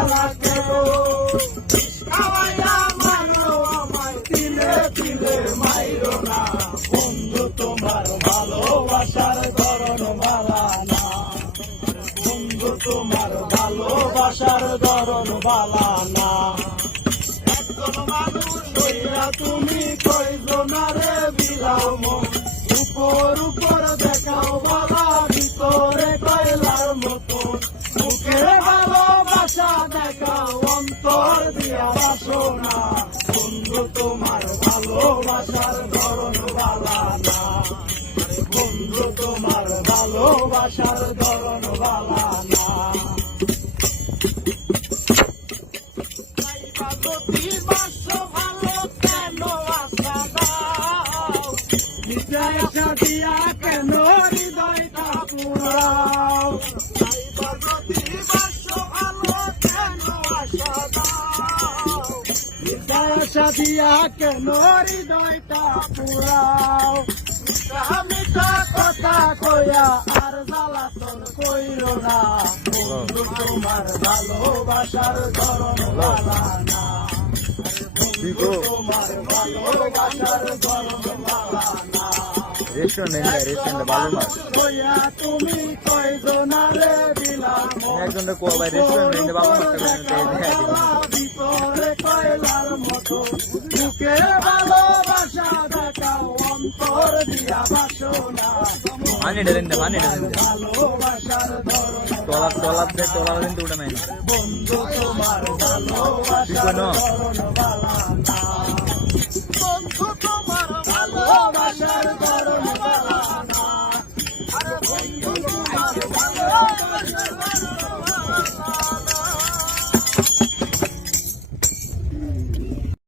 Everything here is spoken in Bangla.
খেলা খেলো খাওয়াইয়া মারো আমায় তিলে তিলে মাইরো না বন্ধু তোমার ভালোবাসার ধরন ভালা না বন্ধু তোমার ভালোবাসার ধরন ভালা না একজন মানুষ হইয়া তুমি কয়জনারে বিলাও মন উপর উপর দেখাও বাবা ভিতরে কয়লার মতো মুখে ভালোবাসা দেখাও অন্তর দিয়া বাসনা বন্ধু তোমার ভালোবাসার ধরন ভালা না বন্ধু তোমার ভালোবাসার ধরন ভালা না ভালো কেন আশা দাও নিজে আশা দিয়া কেন হৃদয়টা পুরাও ভালো কেন আশা দাও নিজে আশা দিয়া কেন হৃদয়টা পুরাও মিঠা কথা কইয়া আর জ্বালাতন কইর না বন্ধু তোমার ভালোবাসার ধরন ভালা না বন্ধু তোমার ভালোবাসার ধরন ভালা না রেস্টুরেন্ট ভালো মাছ কইয়া তুমি কয়জনারে দিলাম একজনের কোয়া ভাই রেস্টুরেন্ট ভালো মাছ ভিতরে কয়লার মতো মুখে ভালোবাসা দেখাও অন্তর দিয়া বাসনা পানি ঢেলেন দে ভালোবাসার ধরন টলার কিন্তু উঠে নাই বন্ধু তোমার ভালোবাসার ধরন ভালা না বন্ধু তোমার ভালোবাসার ধরন